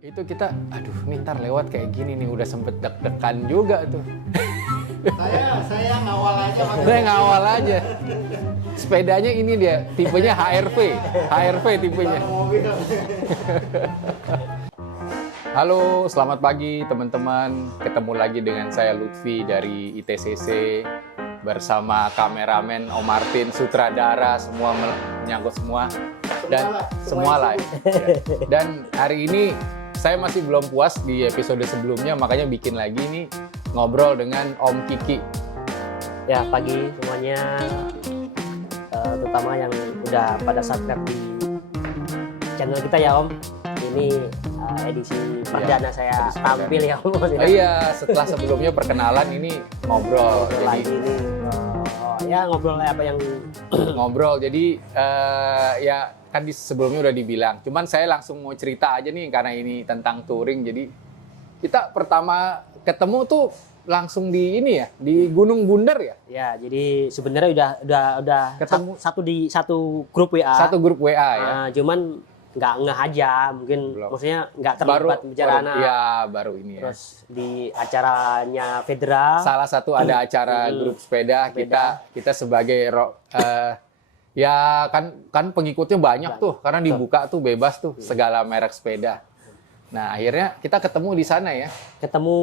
Itu kita, aduh nih ntar lewat kayak gini nih, udah sempet deg-degan juga tuh. Saya ngawal aja. Saya ngawal aja. Sepedanya ini dia, tipenya HRV tipenya. Halo, selamat pagi teman-teman. Ketemu lagi dengan saya Lutfi dari ITCC bersama kameramen Om Martin, sutradara, semua menyangkut semua dan semua lah. Dan hari ini saya masih belum puas di episode sebelumnya, makanya bikin lagi nih ngobrol dengan Om Kiki. Ya, pagi semuanya, terutama yang udah pada subscribe di channel kita ya Om. Ini edisi perdana saya tampil ya Om. Iya, setelah sebelumnya perkenalan ini ngobrol. Jadi lagi ini, ya ngobrol apa yang ngobrol. Jadi ya kan sebelumnya udah dibilang. Cuman saya langsung mau cerita aja nih karena ini tentang touring. Jadi kita pertama ketemu tuh langsung di ini ya, di Gunung Bunder ya. Ya, jadi sebenarnya udah Ketemu. satu grup WA. Satu grup WA ya. Cuman nggak ngeh aja, mungkin Belum. maksudnya nggak terlibat bicara anak. Ya, baru ini ya. Terus di acaranya Fedra. Salah satu ada acara grup sepeda, kita sebagai ya kan pengikutnya banyak tuh karena dibuka tuh bebas tuh segala merek sepeda. Nah, akhirnya kita ketemu di sana ya. Ketemu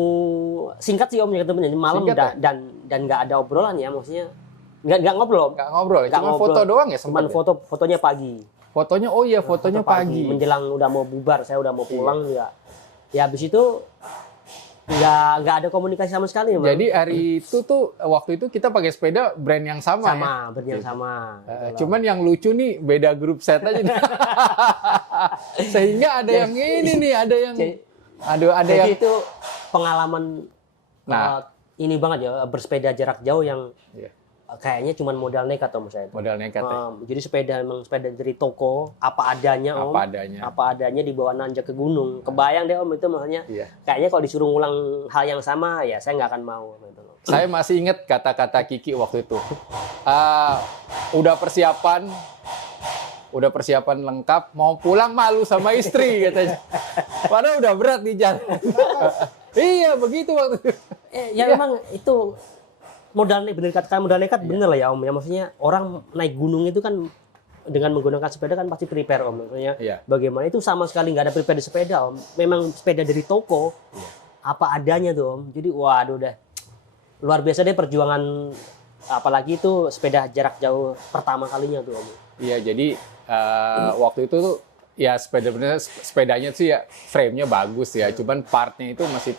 singkat sih Om ya ketemunya malam Singkat, dan nggak ada obrolan ya, maksudnya nggak ngobrol Om. Nggak ngobrol, Nggak cuma ngobrol. foto doang ya Cuman sempat. Ya? fotonya pagi. Fotonya, oh iya fotonya Foto pagi. menjelang udah mau bubar, saya udah mau pulang ya habis itu nggak ada komunikasi sama sekali Om. Jadi hari itu tuh waktu itu kita pakai sepeda brand yang sama ya. brand yang sama. Gitu loh. Cuman yang lucu nih beda grup set aja nih. Sehingga ada yang ini nih, ada yang ada Jadi yang itu pengalaman Nah. ini banget ya, bersepeda jarak jauh yang Iya. kayaknya cuma modal nekat Om saya. modal nekat ya. Jadi memang sepeda dari toko apa adanya Om. Apa adanya. Dibawa nanjak ke gunung. Kebayang deh Om itu maksudnya. Iya. Kayaknya kalau disuruh ngulang hal yang sama ya saya nggak akan mau gitu loh. Saya masih ingat kata-kata Kiki waktu itu. Udah persiapan lengkap, mau pulang malu sama istri katanya. Padahal udah berat di jalan. Iya, begitu waktu itu. Ya memang itu modal nekat bener lah ya Om ya, maksudnya orang naik gunung itu kan dengan menggunakan sepeda kan pasti prepare Om, maksudnya Iya. bagaimana itu sama sekali nggak ada prepare di sepeda Om, memang sepeda dari toko apa adanya tuh Om, jadi waduh deh luar biasa deh perjuangan, apalagi itu sepeda jarak jauh pertama kalinya tuh Om. Iya, jadi waktu itu tuh ya sepedanya sih ya frame-nya bagus ya, cuman partnya itu masih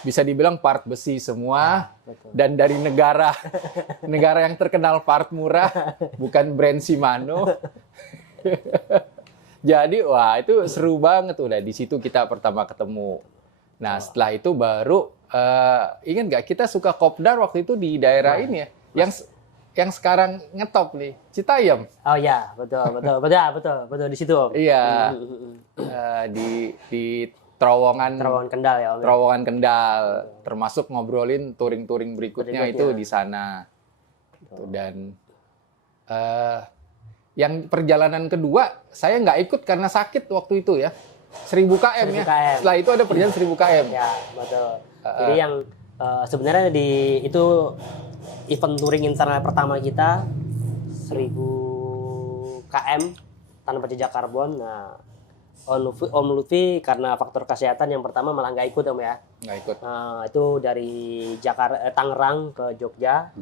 bisa dibilang part besi semua, Betul. dan dari negara yang terkenal part murah, bukan brand Shimano. Jadi wah itu seru banget udah di situ kita pertama ketemu. Nah setelah itu baru ingat nggak kita suka kopdar waktu itu di daerah ini ya, yang sekarang ngetop nih, Citayam. Oh ya betul di situ Om. Iya, di Terowongan Kendal ya Om. Terowongan Kendal, termasuk ngobrolin touring-touring berikutnya itu di sana. Dan yang perjalanan kedua saya nggak ikut karena sakit waktu itu ya, 1000 km ya. Setelah itu ada perjalanan 1000 km. Ya betul. Jadi yang sebenarnya itu event touring internal pertama kita 1000 km tanpa jejak karbon. Nah, Om Lutfi karena faktor kesehatan yang pertama malah nggak ikut Om ya. Nggak ikut. Itu dari Tangerang ke Jogja.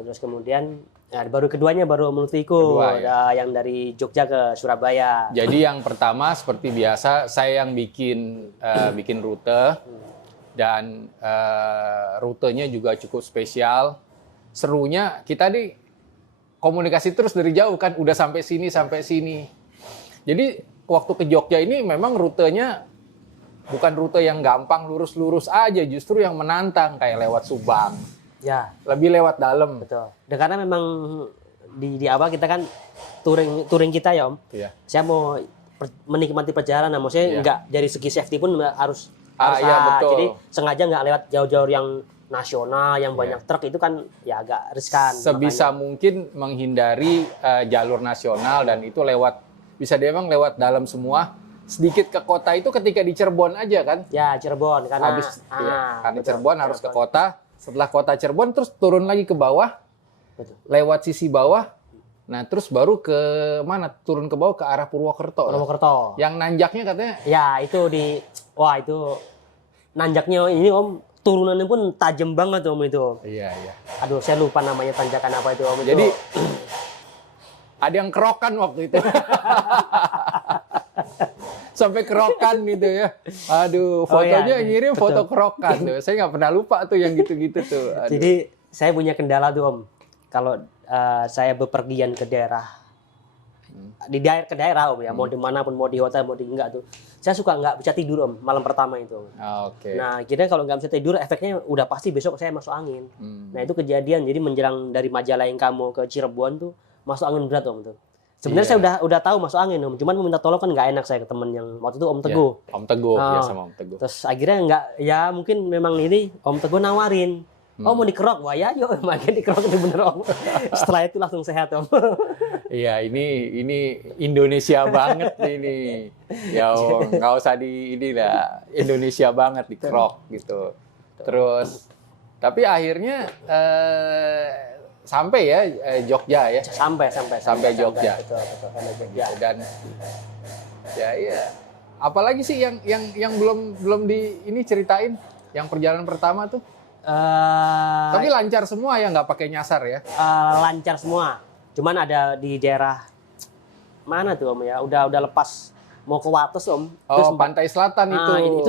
Terus kemudian baru keduanya baru Om Lutfi ikut. Yang dari Jogja ke Surabaya. Jadi yang pertama seperti biasa saya yang bikin rute dan rutenya juga cukup spesial. Serunya kita nih komunikasi terus dari jauh kan, udah sampai sini. Jadi waktu ke Jogja ini memang rutenya bukan rute yang gampang lurus-lurus aja, justru yang menantang kayak lewat Subang. Ya. Lebih lewat dalam. Betul. Dan karena memang di awal kita kan touring kita ya Om. Iya. Saya mau menikmati perjalanan, maksudnya nggak dari segi safety pun harus iya, betul. Jadi sengaja nggak lewat jauh-jauh yang nasional yang banyak truk itu kan ya agak riskan. Sebisa mungkin menghindari jalur nasional dan itu bisa memang lewat dalam semua sedikit ke kota itu ketika di Cirebon aja kan. Ya Cirebon karena Karena betul, Cirebon harus ke kota. Setelah kota Cirebon terus turun lagi ke bawah, Betul. lewat sisi bawah. Nah terus baru ke mana? Turun ke bawah ke arah Purwokerto. Purwokerto. Yang nanjaknya katanya. Ya itu itu nanjaknya ini Om, turunannya pun tajam banget Om itu. Iya iya. Aduh saya lupa namanya tanjakan apa itu Om. Jadi itu. ada yang kerokan waktu itu. Sampai kerokan gitu ya. Aduh, fotonya iya, ngirim betul. foto kerokan tuh. Saya nggak pernah lupa tuh yang gitu-gitu tuh. Aduh. Jadi saya punya kendala tuh Om. Kalau saya bepergian ke daerah ke daerah Om ya, mau dimanapun, mau di hotel, mau di enggak tuh, saya suka nggak bisa tidur Om malam pertama itu. Oke. Nah, kira kalau nggak bisa tidur, efeknya udah pasti besok saya masuk angin. Nah, itu kejadian. Jadi menjelang dari Majalengka mau ke Cirebon tuh masuk angin berat Om tuh. Sebenarnya Iya. saya udah tahu masuk angin Om, cuman minta tolong kan nggak enak saya ke teman yang waktu itu Om Teguh. Ya, Om Teguh, Oh. ya sama Om Teguh. Terus akhirnya nggak, ya mungkin memang ini Om Teguh nawarin. Oh mau dikerok, wah ya yuk, makanya dikerok itu bener Om. Setelah itu langsung sehat Om. Iya, ini Indonesia banget ini. Ya nggak usah ini lah, Indonesia banget di kerok gitu. Terus, tapi akhirnya sampai ya Jogja ya. Sampai Jogja. Betul, sampai Jogja. Dan ya, apalagi sih yang belum ini ceritain yang perjalanan pertama tuh. Tapi lancar semua ya, nggak pakai nyasar ya. Lancar semua. Cuman ada di daerah mana tuh Om ya? Udah lepas mau ke Wates Om. Oh, pantai selatan itu. Itu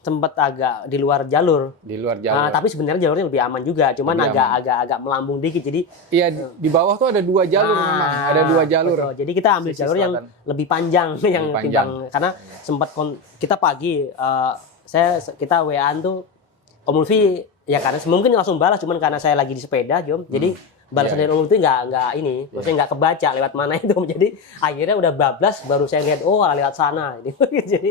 sempat agak di luar jalur. Di luar jalur. Tapi sebenarnya jalurnya lebih aman juga. Cuman Lebih agak melambung dikit. Jadi Iya, di bawah tuh ada 2 jalur memang. Ada 2 jalur. betul. Jadi kita ambil Sisi jalur yang selatan. lebih panjang yang panjang. timbang karena sempat kita pagi kita WA-an tuh Om Lutfi ya karena mungkin langsung balas cuman karena saya lagi di sepeda Jom. Jadi balasan Iya, dari Om Lutfi nggak ini, maksudnya nggak kebaca lewat mana itu. Jadi akhirnya udah bablas baru saya lihat lewat sana. Jadi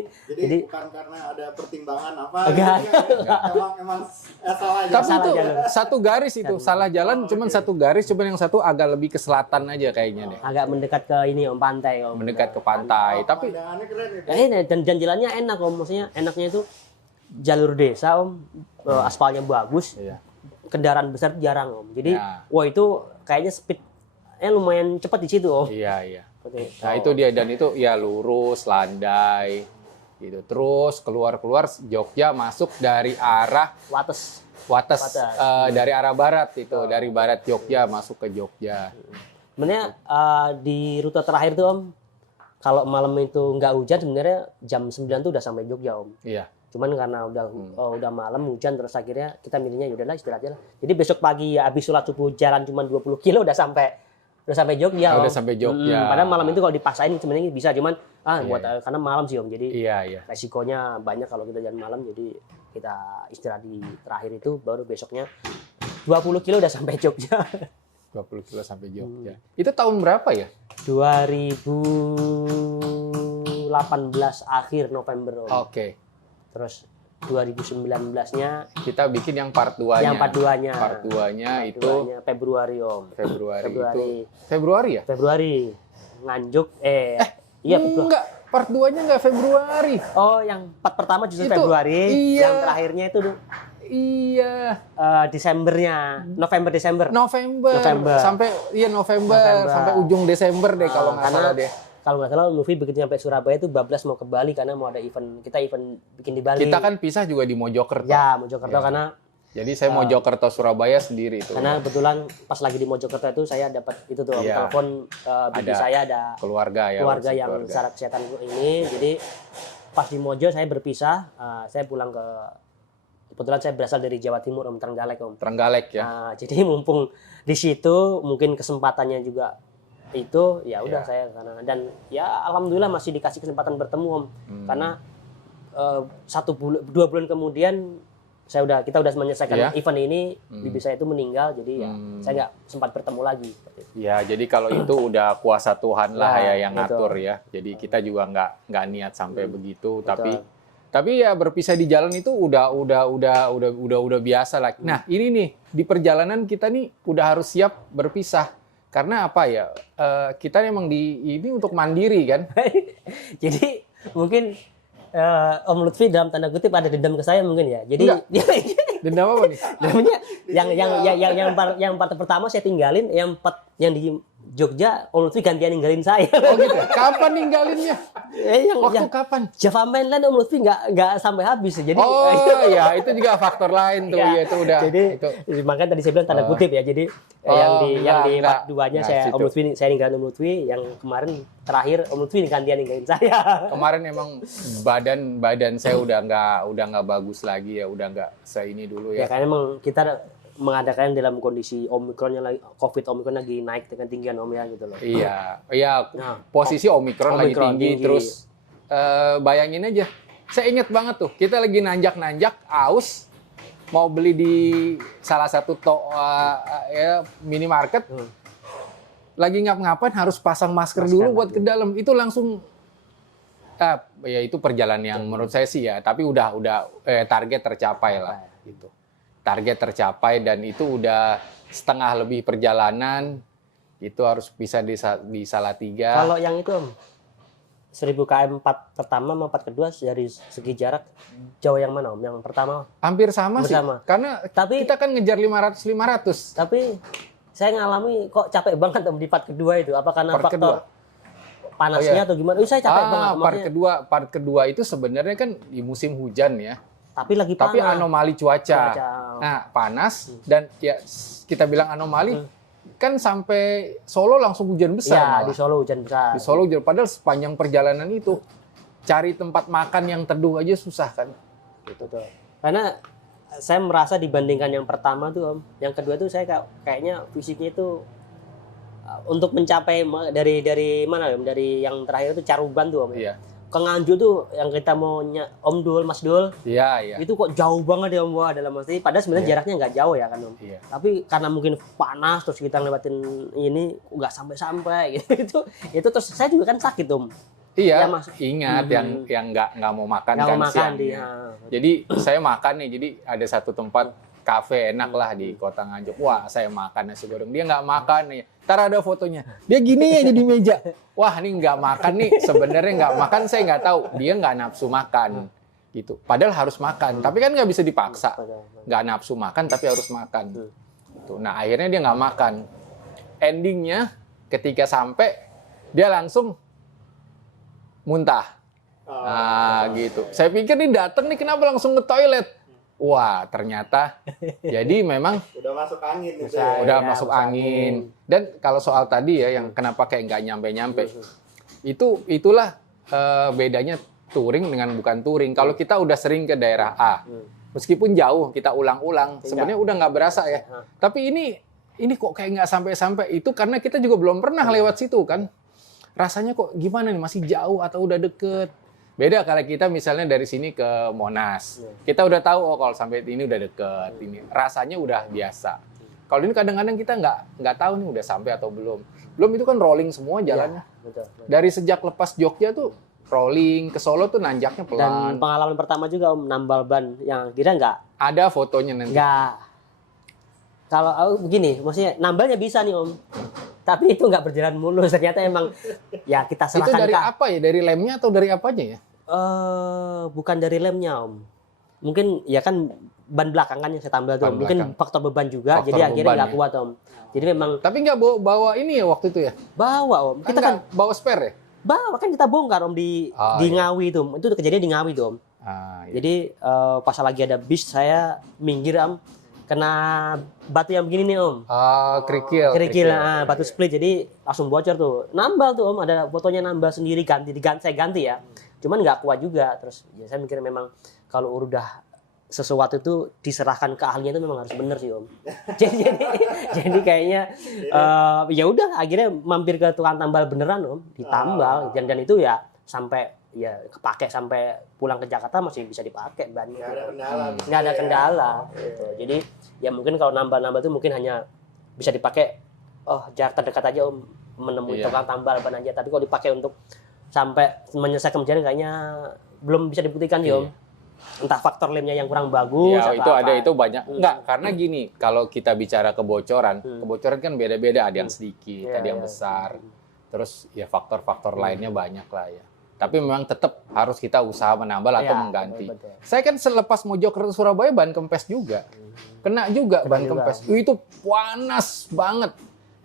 bukan karena ada pertimbangan apa Enggak. gitu ya. Emang salah aja. Tapi Salah itu jalur. satu garis itu, salah jalan cuman satu garis, cuman yang satu agak lebih ke selatan aja kayaknya deh. agak mendekat ke ini Om pantai Om. Mendekat ke pantai. Tapi Pemandangannya keren itu. Dan jalannya enak Om, maksudnya enaknya itu jalur desa Om, aspalnya bagus. iya. Kendaraan besar jarang Om. Jadi Ya. wah itu kayaknya speednya lumayan cepat di situ Om. Iya. Seperti itu. Nah, itu dia, dan itu ya lurus, landai gitu. Terus keluar Jogja masuk dari arah Wates. Wates, dari arah barat itu, dari barat Jogja masuk ke Jogja. Sebenarnya di rute terakhir tuh Om, kalau malam itu nggak hujan sebenarnya jam 9 tuh udah sampai Jogja Om. Iya. Cuman karena udah malam hujan terus akhirnya kita milihnya yaudahlah istirahat aja lah. Jadi besok pagi ya habis sholat subuh jalan cuma 20 kilo udah sampai Jogja Om. Udah sampai Jogja. Padahal malam itu kalau dipaksain sebenarnya bisa cuman karena malam sih Om. Jadi Iya. resikonya banyak kalau kita jalan malam, jadi kita istirahat di terakhir itu baru besoknya 20 kilo udah sampai Jogja. 20 kilo sampai Jogja. Itu tahun berapa ya? 2018 akhir November Om. Oke. Terus 2019-nya Kita bikin yang part 2-nya. yang part 2-nya. Part 2-nya itu 2-nya Februari Om. Februari ya? Februari. Nganjuk iya Februari. Enggak, part 2-nya enggak Februari. Oh, yang part pertama justru Itu, Februari, iya. yang terakhirnya itu Iya. Desembernya, November. November. Sampai November sampai ujung Desember deh kalau nggak salah deh. Kalau nggak salah Luffy begitu sampai Surabaya itu bablas mau ke Bali karena mau ada event bikin di Bali. Kita kan pisah juga di Mojokerto. ya Mojokerto Ya. karena Jadi saya Mojokerto Surabaya sendiri itu. karena kebetulan pas lagi di Mojokerto itu saya dapat itu tuh Iya. telepon bibi Ada saya ada keluarga ya. keluarga masih yang keluarga. secara kesehatan ini. Jadi pas di Mojo saya berpisah, saya pulang kebetulan saya berasal dari Jawa Timur Om, Trenggalek Om. Trenggalek ya. Nah, jadi mumpung di situ mungkin kesempatannya juga itu ya udah Ya. saya karena dan ya alhamdulillah masih dikasih kesempatan bertemu Om. Karena 2 bulan kemudian kita udah menyelesaikan Iya. event ini, bibi saya itu meninggal jadi ya saya nggak sempat bertemu lagi. Ya, jadi kalau itu udah kuasa Tuhan lah Ya, ya yang betul. ngatur ya. Jadi kita juga nggak niat sampai begitu, tapi ya berpisah di jalan itu udah biasa lah. Nah, ini nih di perjalanan kita nih udah harus siap berpisah. Karena apa ya? Kita emang ini untuk mandiri kan. Jadi Mungkin Om Lutfi dalam tanda kutip ada dendam ke saya mungkin ya. Jadi Dendam apa nih? dendamnya yang part pertama saya tinggalin, yang di Jogja Om Lutfi gantian ninggalin saya. Oh gitu. Kapan ninggalinnya? Waktu yang kapan? Java Mainland Om Lutfi nggak sampai habis. Jadi Ya itu juga faktor lain tuh. Ya itu udah. Jadi itu. makanya tadi saya bilang tanda kutip ya. Jadi yang di enggak. part 2-nya Nah, saya situ. Om Lutfi saya ninggalin Om Lutfi, yang kemarin terakhir Om Lutfi gantian ninggalin saya. Kemarin emang badan saya udah nggak bagus lagi ya, udah nggak seini dulu Ya ya. karena emang kita mengadakan dalam kondisi Omikronnya lagi, Omikron lagi naik dengan tinggian Om ya gitu loh. Iya, Nah, posisi Omikron lagi Omikron tinggi, tinggi. terus bayangin aja, saya inget banget tuh, kita lagi nanjak-nanjak, aus, mau beli di salah satu minimarket, lagi ngap-ngapain harus pasang masker dulu buat ke dalam, itu langsung, ya itu perjalanan yang menurut saya sih ya, tapi udah target tercapai lah, gitu. Target tercapai dan itu udah setengah lebih perjalanan, itu harus bisa di Salatiga. Kalau yang itu Om, 1000 km 4 pertama sama 4 kedua dari segi jarak jauh yang mana Om? Yang pertama? Hampir sama sih, Bersama. karena Tapi- kita kan ngejar 500-500. Tapi saya ngalami kok capek banget Om di part kedua itu. Apa karena Part kedua? faktor panasnya atau gimana? Saya capek banget. Part kedua itu sebenarnya kan di musim hujan ya, Tapi lagi panas. tapi anomali cuaca. Cuaca. Nah, panas dan ya kita bilang anomali, kan sampai Solo langsung hujan besar. Iya, malah. di Solo hujan besar. Di Solo hujan, padahal sepanjang perjalanan itu cari tempat makan yang teduh aja susah kan. Gitu tuh. Karena saya merasa dibandingkan yang pertama tuh Om, yang kedua tuh saya kayaknya fisiknya itu untuk mencapai dari mana Om? Dari yang terakhir itu Caruban tuh Om. Iya. Ke Nganjuk tuh yang kita mau Om Dul, Mas Dul, Iya. itu kok jauh banget ya Om, wah dalam arti padahal sebenarnya jaraknya nggak jauh ya kan Om. Iya. Tapi karena mungkin panas terus kita lewatin ini nggak sampai-sampai gitu. itu terus saya juga kan sakit Om. Iya, Ya, Mas. ingat yang nggak mau makan Nggak kan mau makan siangnya. dia. Jadi saya makan nih, jadi ada satu tempat kafe enak lah di Kota Nganjuk. Wah, saya makan nasi goreng. Dia nggak makan nih. Ntar ada fotonya. Dia gini aja di meja. Wah, ini nggak makan nih. Sebenarnya nggak makan, saya nggak tahu. Dia nggak nafsu makan. Gitu. Padahal harus makan. Tapi kan nggak bisa dipaksa. Nggak nafsu makan, tapi harus makan. Tuh. Nah, akhirnya dia nggak makan. Endingnya, ketika sampai, dia langsung muntah. Nah, gitu. Saya pikir nih datang nih kenapa langsung ke toilet? Wah, ternyata jadi memang Udah masuk angin itu Bisa. ya. udah Ya, masuk masuk angin. Dan kalau soal tadi ya yang kenapa kayak nggak nyampe-nyampe. Itulah bedanya touring dengan bukan touring. Kalau kita udah sering ke daerah A, meskipun jauh kita ulang-ulang, sebenarnya udah nggak berasa ya. Tapi ini kok kayak nggak sampai-sampai. Itu karena kita juga belum pernah lewat situ kan. Rasanya kok gimana nih, masih jauh atau udah deket. Beda kalau kita misalnya dari sini ke Monas. Kita udah tahu, oh kalau sampai ini udah deket. Ini rasanya udah biasa. Kalau ini kadang-kadang kita nggak tahu nih udah sampai atau belum. Belum, itu kan rolling semua jalannya. Betul. Dari sejak lepas Jogja tuh rolling, ke Solo tuh nanjaknya Dan pelan. pengalaman pertama juga Om nambal ban yang kira nggak Ada fotonya nanti. kalau aku begini, maksudnya nambalnya bisa nih Om, tapi itu nggak berjalan mulus. Ternyata emang ya kita Itu serahkan dari ke apa ya? Dari lemnya atau dari apanya ya? bukan dari lemnya Om. Mungkin ya kan ban belakang kan yang saya tambal tuh. Ban Mungkin belakang. faktor beban juga, Faktor jadi akhirnya beban nggak ya. kuat Om. Jadi memang Tapi nggak bawa ini ya waktu itu ya? bawa Om. Kita kan nggak bawa spare ya? bawa kan kita bongkar Om di Iya. Ngawi tuh. Itu kejadian di Ngawi tuh Om. Ah, iya. Jadi pas lagi ada bis saya minggir Om, kena batu yang begini nih Om. Kerikil. Kerikil, batu split, jadi langsung bocor tuh. Nambal tuh Om, ada fotonya nambal sendiri, saya ganti ya. Cuman nggak kuat juga. Terus ya saya mikir memang kalau udah sesuatu itu diserahkan ke ahlinya itu memang harus bener sih Om. jadi kayaknya ya udah akhirnya mampir ke tukang tambal beneran Om, ditambal dan itu ya sampai ya kepake sampai pulang ke Jakarta masih bisa dipakai bannya. Nggak ada kendala. Nggak ada kendala gitu. Jadi ya mungkin kalau nambal-nambal itu mungkin hanya bisa dipakai jarak terdekat aja Om, menemui Iya. tukang tambal ban aja. Tapi kalau dipakai untuk sampai menyelesaikan perjalanan kayaknya belum bisa dibuktikan sih Om. Entah faktor lemnya yang kurang bagus Ya, atau itu apa. ada, itu banyak. Enggak, karena gini, kalau kita bicara kebocoran, kebocoran kan beda-beda, ada yang sedikit, Iya, ada yang iya. besar. Terus ya faktor-faktor lainnya banyak lah ya. Tapi memang tetap harus kita usaha menambal atau Iya, mengganti. betul. Saya kan selepas Mojokerto Surabaya ban kempes juga. Kena juga ban juga. kempes. Itu panas banget.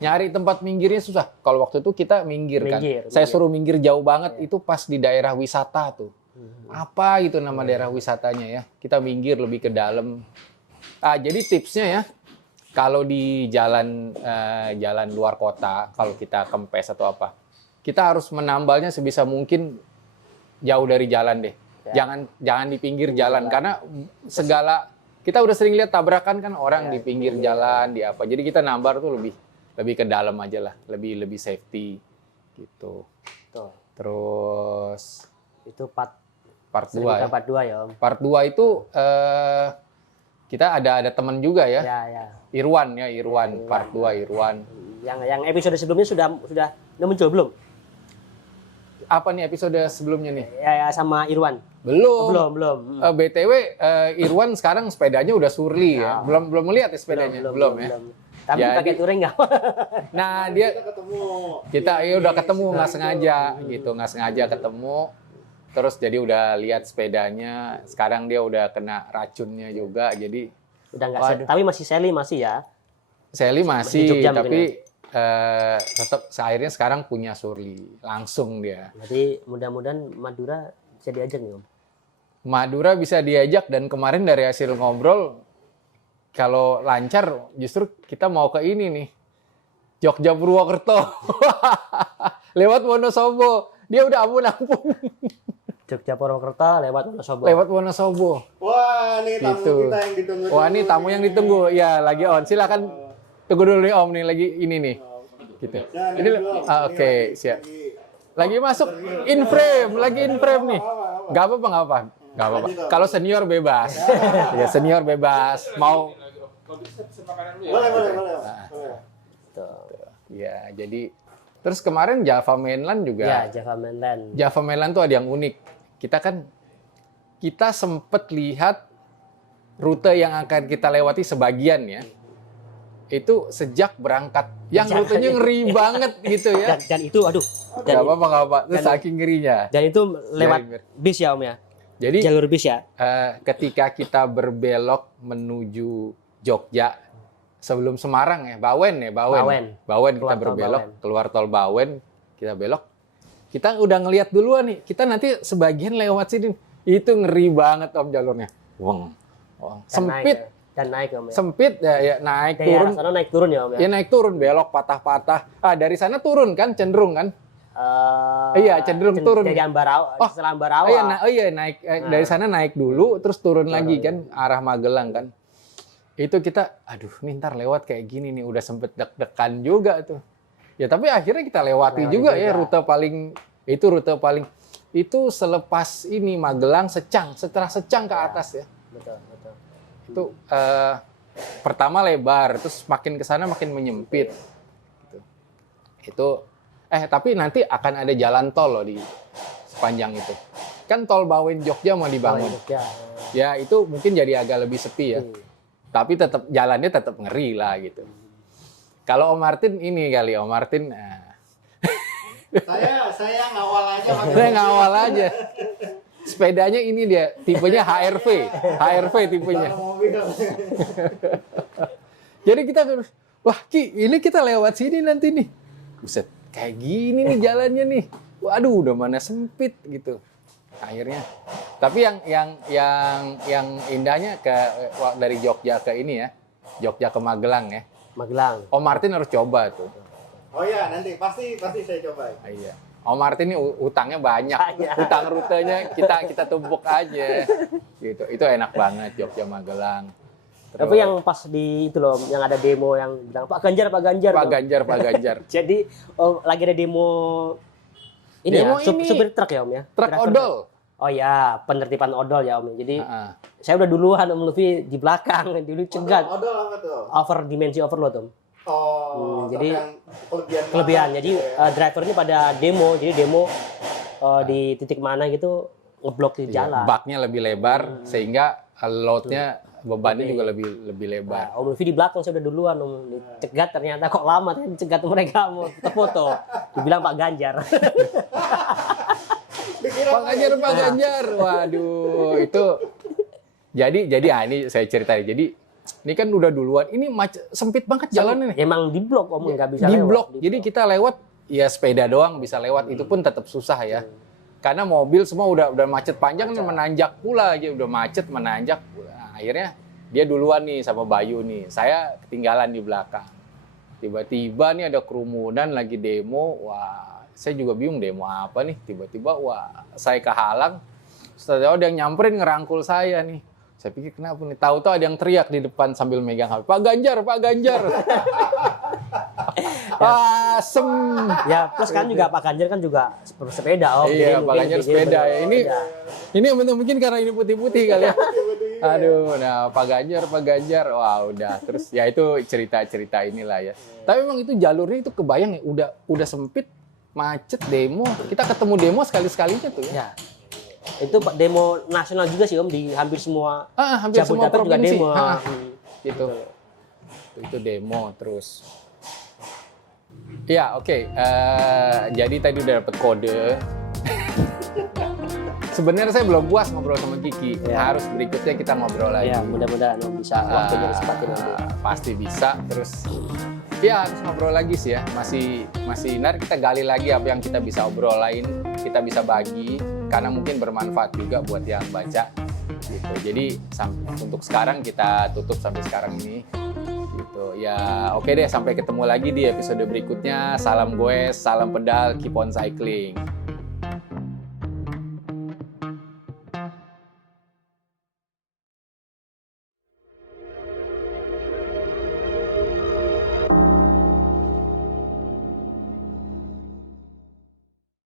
Nyari tempat minggirnya susah. Kalau waktu itu kita minggir kan. Saya suruh minggir jauh banget itu pas di daerah wisata tuh. Apa itu nama daerah wisatanya ya? Kita minggir lebih ke dalam. Jadi tipsnya ya, kalau di jalan jalan luar kota, kalau kita kempes atau apa, kita harus menambalnya sebisa mungkin jauh dari jalan deh. Jangan di pinggir jalan karena segala kita udah sering lihat tabrakan kan orang di pinggir jalan di apa. Jadi kita nambal tuh lebih ke dalam aja lah, lebih safety gitu. Tuh. Terus Itu part 2 ya. part 2 ya Om. Part 2 itu kita ada teman juga ya. Ya. Irwan, part 2 Irwan. Yang episode sebelumnya sudah muncul belum? Apa nih episode sebelumnya nih? Ya sama Irwan. Belum. Belum. BTW Irwan sekarang sepedanya udah surly ya. Belum melihat ya sepedanya? Belum ya. Tapi Jadi- pakai touring nggak? Nah, dia Kita ketemu. udah ketemu nggak sengaja gitu, nggak sengaja ketemu. Terus jadi udah lihat sepedanya. Sekarang dia udah kena racunnya juga. Jadi Udah nggak sedih. Tapi masih Sally masih ya. Sally Di masih, Jogja mungkin tapi tetap akhirnya sekarang punya surly langsung dia. Jadi mudah-mudahan Madura bisa diajak nih Om. Madura bisa diajak dan kemarin dari hasil ngobrol kalau lancar justru kita mau ke ini nih. Jogja Purwokerto. Lewat Wonosobo. Dia udah ampun-ampun. Jogja Purwokerto lewat Wonosobo. Lewat Wonosobo. Wah, nih tamu Gitu. kita yang ditunggu. Wah, ini tamu yang ditunggu. Ya, lagi on. Silakan tunggu dulu nih Om nih lagi ini nih. Gitu. Nah, Ini oke, siap. Lagi masuk in frame nih. Gak apa-apa. Kalau senior bebas. Ya, senior bebas. Mau Boleh. Tuh. ya, jadi terus kemarin Java Mainland juga. Ya, Java Mainland. Java Mainland tuh ada yang unik. Kita sempet lihat rute yang akan kita lewati sebagian ya. Itu sejak berangkat. Yang rutenya ngeri banget gitu ya. Dan itu aduh. Gak apa-apa. Itu saking ngerinya. Dan itu lewat bis ya Om ya. Jadi Jalur bis ya. ketika kita berbelok menuju Jogja sebelum Semarang ya, Bawen kita Keluar tol berbelok Bawen. keluar tol Bawen, kita belok. Kita udah ngelihat duluan nih. Kita nanti sebagian lewat sini. Itu ngeri banget Om jalurnya. Wong. Sempit. Dan naik Om ya. Sempit ya naik Dari turun. arah sana naik turun ya Om ya. Ya naik turun, belok patah-patah. Dari sana turun kan, cenderung kan? Iya, cenderung turun. Jadi Ambarawa, setelah Ambarawa. Naik dari sana naik dulu, terus turun lagi kan arah Magelang kan. Itu kita, aduh, nih ntar lewat kayak gini nih, udah sempet deg-degan juga tuh. Ya tapi akhirnya kita lewati juga ya rute paling itu selepas ini Magelang setelah Secang ke atas ya. Betul. Itu pertama lebar, terus makin ke sana makin menyempit. Itu tapi nanti akan ada jalan tol loh di sepanjang itu. Kan tol Bawen Jogja mau dibangun. Ya itu mungkin jadi agak lebih sepi ya. Tapi tetap jalannya tetap ngeri lah gitu. Kalau Om Martin ini kali Om Martin Saya ngawal aja. saya ngawal aja. Sepedanya ini dia tipenya HRV tipenya. Mobil. Jadi kita wah Ki, ini kita lewat sini nanti nih. Buset, kayak gini nih jalannya nih. Waduh, udah mana sempit gitu. Akhirnya. Tapi yang indahnya dari Jogja ke ini ya. Jogja ke Magelang ya. Magelang. Om Martin harus coba tuh. Oh iya, nanti pasti saya coba. Iya. Om Martin ini utangnya banyak. Utang rutenya kita tumpuk aja. Gitu. Itu enak banget Jogja Magelang. Tapi yang pas di itu loh, yang ada demo yang bilang Pak Ganjar. Pak Ganjar. Jadi lagi ada demo ini Demo ya, ini. supir truk ya Om ya. Truk Driver. odol. Oh ya, penertiban odol ya Om. Jadi Heeh. saya udah duluan Om Luffy di belakang, dulu cegat. Odol apa tuh? Dimensi overload Om. Oh, jadi yang kelebihan. Kelebihan. banget Jadi gitu ya. driver ini pada demo. Jadi demo di titik mana gitu ngeblok di jalan. Baknya lebih lebar sehingga loadnya bebannya juga lebih lebar. Nah, Om Luffy di belakang saya udah duluan Om. Dicegat ternyata kok lama dicegat mereka mau foto. Dibilang Pak Ganjar. Pak Ganjar, Pak Ganjar. Waduh, itu jadi ini saya ceritain. Jadi ini kan udah duluan. Ini sempit banget jalannya nih. Emang di blok Om, nggak bisa Di lewat. blok. Jadi kita lewat ya sepeda doang bisa lewat. Itu pun tetap susah ya. Karena mobil semua udah macet panjang nih, menanjak pula aja, udah macet menanjak. Nah, akhirnya dia duluan nih sama Bayu nih. Saya ketinggalan di belakang. Tiba-tiba nih ada kerumunan lagi demo. Wah, saya juga bingung demo apa nih. Tiba-tiba wah, saya kehalang. Setelah ada yang nyamperin ngerangkul saya nih. Saya pikir kenapa nih? Tahu-tahu ada yang teriak di depan sambil megang HP. Pak Ganjar, Pak Ganjar. Asem. Ya plus kan juga Pak Ganjar kan juga sepeda Om. Iya, Jadi Pak Ganjar sepeda ya. Ini mungkin karena ini putih-putih kali ya. Aduh, nah Pak Ganjar. Wah, udah. Terus ya itu cerita-cerita inilah ya. Tapi memang itu jalurnya itu kebayang ya, udah sempit, macet, demo. Kita ketemu demo sekali-sekalinya tuh ya. Ya. Itu demo nasional juga sih Om, di hampir semua Hampir semua Jabodetabek juga provinsi. demo. Gitu. Itu demo terus. Ya, oke. Jadi tadi udah dapet kode. Sebenarnya saya belum puas ngobrol sama Kiki. Ya. Harus berikutnya kita ngobrol lagi. Ya, mudah-mudahan Om bisa waktunya disempatin nanti. Pasti bisa. Terus ya harus ngobrol lagi sih ya. Masih ntar kita gali lagi apa yang kita bisa obrolin, kita bisa bagi karena mungkin bermanfaat juga buat yang baca gitu. Jadi untuk sekarang kita tutup sampai sekarang ini gitu. Ya oke deh, sampai ketemu lagi di episode berikutnya. Salam goes, salam pedal, keep on cycling.